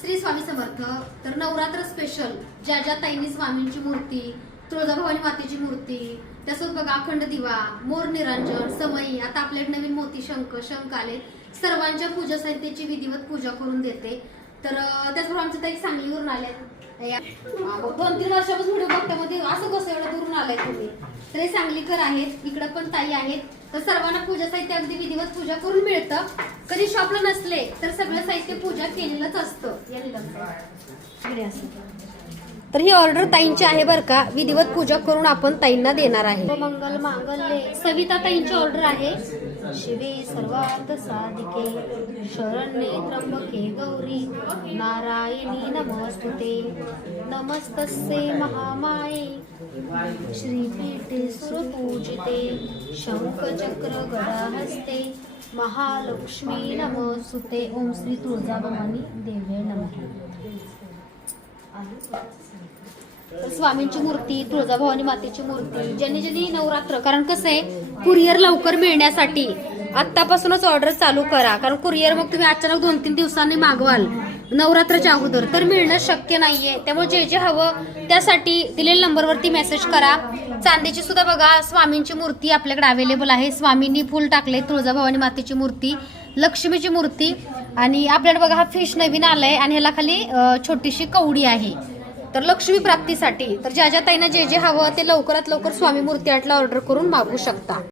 श्री स्वामी समर्थ. तर नवरात्र स्पेशल ज्या ज्या ताईंनी स्वामींची मूर्ती तुळजाभवानी मातेची मूर्ती तसंच बघा अखंड दिवा मोर निरंजन समयी आता आपले नवीन मोती शंख शंख आले. सर्वांच्या पूजा साहित्याची विधिवत पूजा करून देते. तर त्याचबरोबर आमच्या ताई सांगलीवरून आल्या. मग दोन तीन वर्षापासून व्हिडिओ बघतामध्ये असं कसं एवढं दुरून आलाय तुम्ही? तर सांगलीकर आहेत इकडं पण ताई आहेत. तर सर्वांना पूजा साहित्य अगदी विधिवत पूजा करून मिळतं. कधी शॉपला नसले तर सगळं साहित्य पूजा केलेलंच असतं. तर ही ऑर्डर ताईंची आहे बरं का. विधिवत पूजा करून आपण ताईंना देणार आहे. मंगल मांगल्य सविता ताईंची ऑर्डर आहे. शिवे सर्वार्थ साधिके शरण्ये त्र्यंबके गौरी नारायणी नमस्तुते। नमस्तस्ये महामाये। श्रीपीठे सुरपूजिते शङ्खचक्र गदाहस्ते महालक्ष्मी नमस्तुते। ओम श्री तुळजाभवानी देवे नमः। तर स्वामींची मूर्ती तुळजाभवानी मातेची मूर्ती ज्यांनी ज्यांनी नवरात्र कारण कसं आहे कुरिअर लवकर मिळण्यासाठी आत्तापासूनच ऑर्डर चालू करा. कारण कुरिअर मग तुम्ही अचानक दोन तीन दिवसांनी मागवाल. नवरात्राच्या अगोदर. तर मिळणं शक्य नाहीये. त्यामुळे जे जे हवं त्यासाठी दिलेल्या नंबरवरती मेसेज करा. चांदीची सुद्धा बघा स्वामींची मूर्ती आपल्याकडे अवेलेबल आहे. स्वामींनी फुल टाकले तुळजाभवानी मातेची मूर्ती. लक्ष्मीची मूर्ती. आणि आपल्याला बघा हा फिश नवीन आलाय आणि ह्याला खाली छोटीशी कवडी आहे. तर लक्ष्मी प्राप्तीसाठी तर ज्या ज्या ताईंना जे जे हवं ते लवकरात लवकर स्वामी मूर्ती आर्टला ऑर्डर करून मागू शकता.